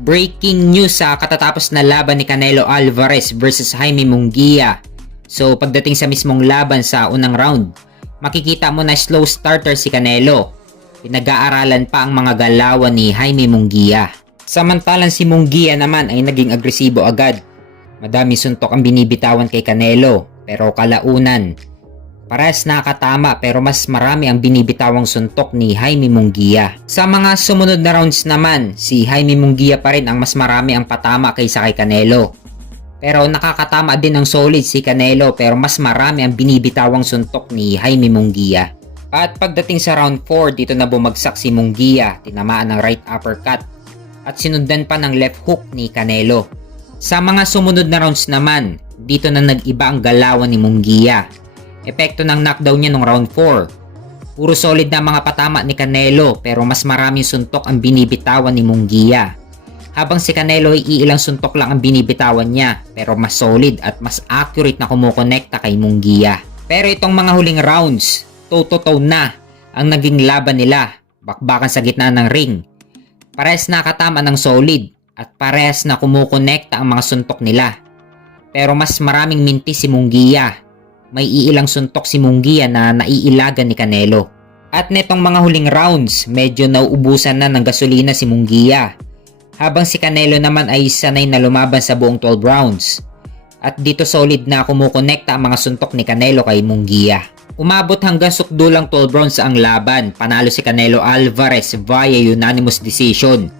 Breaking news sa katatapos na laban ni Canelo Alvarez versus Jaime Munguia. So pagdating sa mismong laban sa unang round, makikita mo na slow starter si Canelo. Pinag-aaralan pa ang mga galawan ni Jaime Munguia. Samantalang si Munguia naman ay naging agresibo agad. Madami suntok ang binibitawan kay Canelo, pero kalaunan parehas nakatama pero mas marami ang binibitawang suntok ni Jaime Munguia. Sa mga sumunod na rounds naman, si Jaime Munguia pa rin ang mas marami ang patama kaysa kay Canelo. Pero nakakatama din ng solid si Canelo pero mas marami ang binibitawang suntok ni Jaime Munguia. At pagdating sa round 4, dito na bumagsak si Munguia, tinamaan ng right uppercut at sinundan pa ng left hook ni Canelo. Sa mga sumunod na rounds naman, dito na nag-iba ang galawan ni Munguia. Epekto ng knockdown niya nung round 4. Puro solid na mga patama ni Canelo pero mas maraming suntok ang binibitawan ni Munguia. Habang si Canelo ay iilang suntok lang ang binibitawan niya pero mas solid at mas accurate na kumukonekta kay Munguia. Pero itong mga huling rounds, toe-to-toe na ang naging laban nila, bakbakan sa gitna ng ring. Parehas nakatama ng solid at parehas na kumukonekta ang mga suntok nila. Pero mas maraming minti si Munguia. May iilang suntok si Munguia na naiilagan ni Canelo. At netong mga huling rounds, medyo nauubusan na ng gasolina si Munguia. Habang si Canelo naman ay sanay na lumaban sa buong 12 rounds. At dito solid na kumukonekta ang mga suntok ni Canelo kay Munguia. Umabot hanggang sukdulang 12 rounds ang laban. Panalo si Canelo Alvarez via unanimous decision.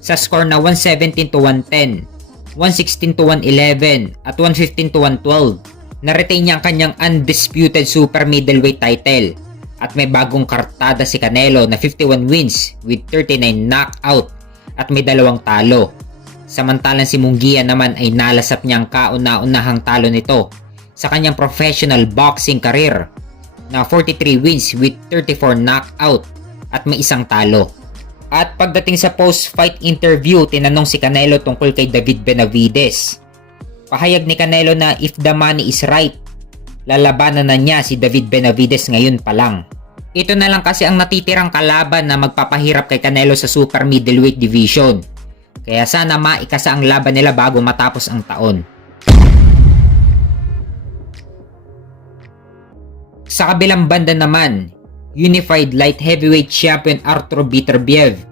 Sa score na 117-110, 116-111 at 115-112. Na-retain niya ang kanyang undisputed super middleweight title at may bagong kartada si Canelo na 51 wins with 39 knockout at may 2 talo. Samantalang si Munguia naman ay nalasap niya ang kauna-unahang talo nito sa kanyang professional boxing career na 43 wins with 34 knockout at may 1 talo. At pagdating sa post-fight interview, tinanong si Canelo tungkol kay David Benavidez. Pahayag ni Canelo na if the money is right, lalabanan na niya si David Benavidez ngayon pa lang. Ito na lang kasi ang natitirang kalaban na magpapahirap kay Canelo sa super middleweight division. Kaya sana maikasa ang laban nila bago matapos ang taon. Sa kabilang banda naman, Unified Light Heavyweight Champion Artur Beterbiev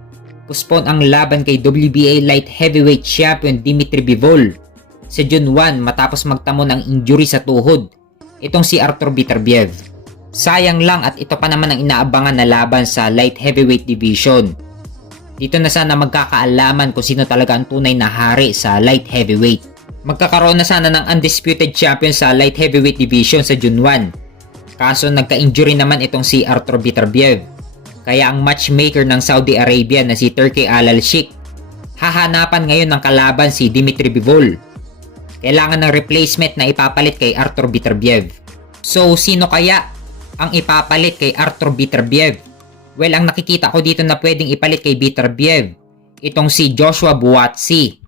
postpone ang laban kay WBA Light Heavyweight Champion Dimitri Bivol sa June 1 matapos magtamo ng injury sa tuhod. Itong si Artur Beterbiev. Sayang lang at ito pa naman ang inaabangan na laban sa light heavyweight division. Dito na sana magkakaalaman kung sino talaga ang tunay na hari sa light heavyweight. Magkakaroon na sana ng undisputed champion sa light heavyweight division sa June 1. Kaso nagka-injury naman itong si Artur Beterbiev. Kaya ang matchmaker ng Saudi Arabia na si Turki Al-Sheikh hahanapan ngayon ng kalaban si Dimitri Bivol. Kailangan ng replacement na ipapalit kay Artur Beterbiev. So, sino kaya ang ipapalit kay Artur Beterbiev? Well, ang nakikita ko dito na pwedeng ipalit kay Beterbiev, itong si Joshua Buatsi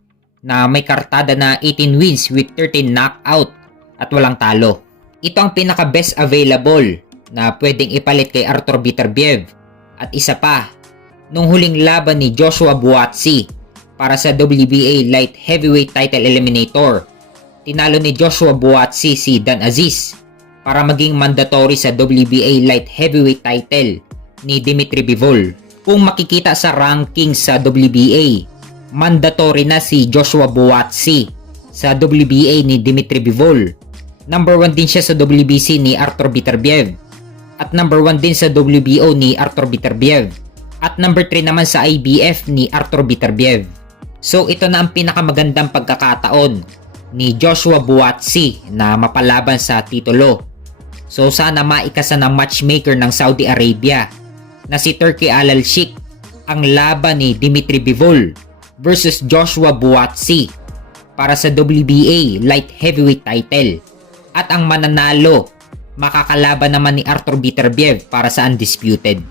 na may kartada na 18 wins with 13 knockout at walang talo. Ito ang pinaka-best available na pwedeng ipalit kay Artur Beterbiev. At isa pa, nung huling laban ni Joshua Buatsi para sa WBA Light Heavyweight Title Eliminator, tinalo ni Joshua Buatsi si Dan Aziz para maging mandatory sa WBA Light Heavyweight title ni Dimitri Bivol. Kung makikita sa ranking sa WBA, mandatory na si Joshua Buatsi sa WBA ni Dimitri Bivol. Number 1 din siya sa WBC ni Artur Beterbiev. At number 1 din sa WBO ni Artur Beterbiev. At number 3 naman sa IBF ni Artur Beterbiev. So ito na ang pinakamagandang pagkakataon ni Joshua Buatsi na mapalaban sa titulo. So sana maikasa ng matchmaker ng Saudi Arabia na si Turki Al-Sheikh ang laban ni Dimitri Bivol versus Joshua Buatsi para sa WBA Light Heavyweight title. At ang mananalo, makakalaban naman ni Artur Beterbiev para sa undisputed.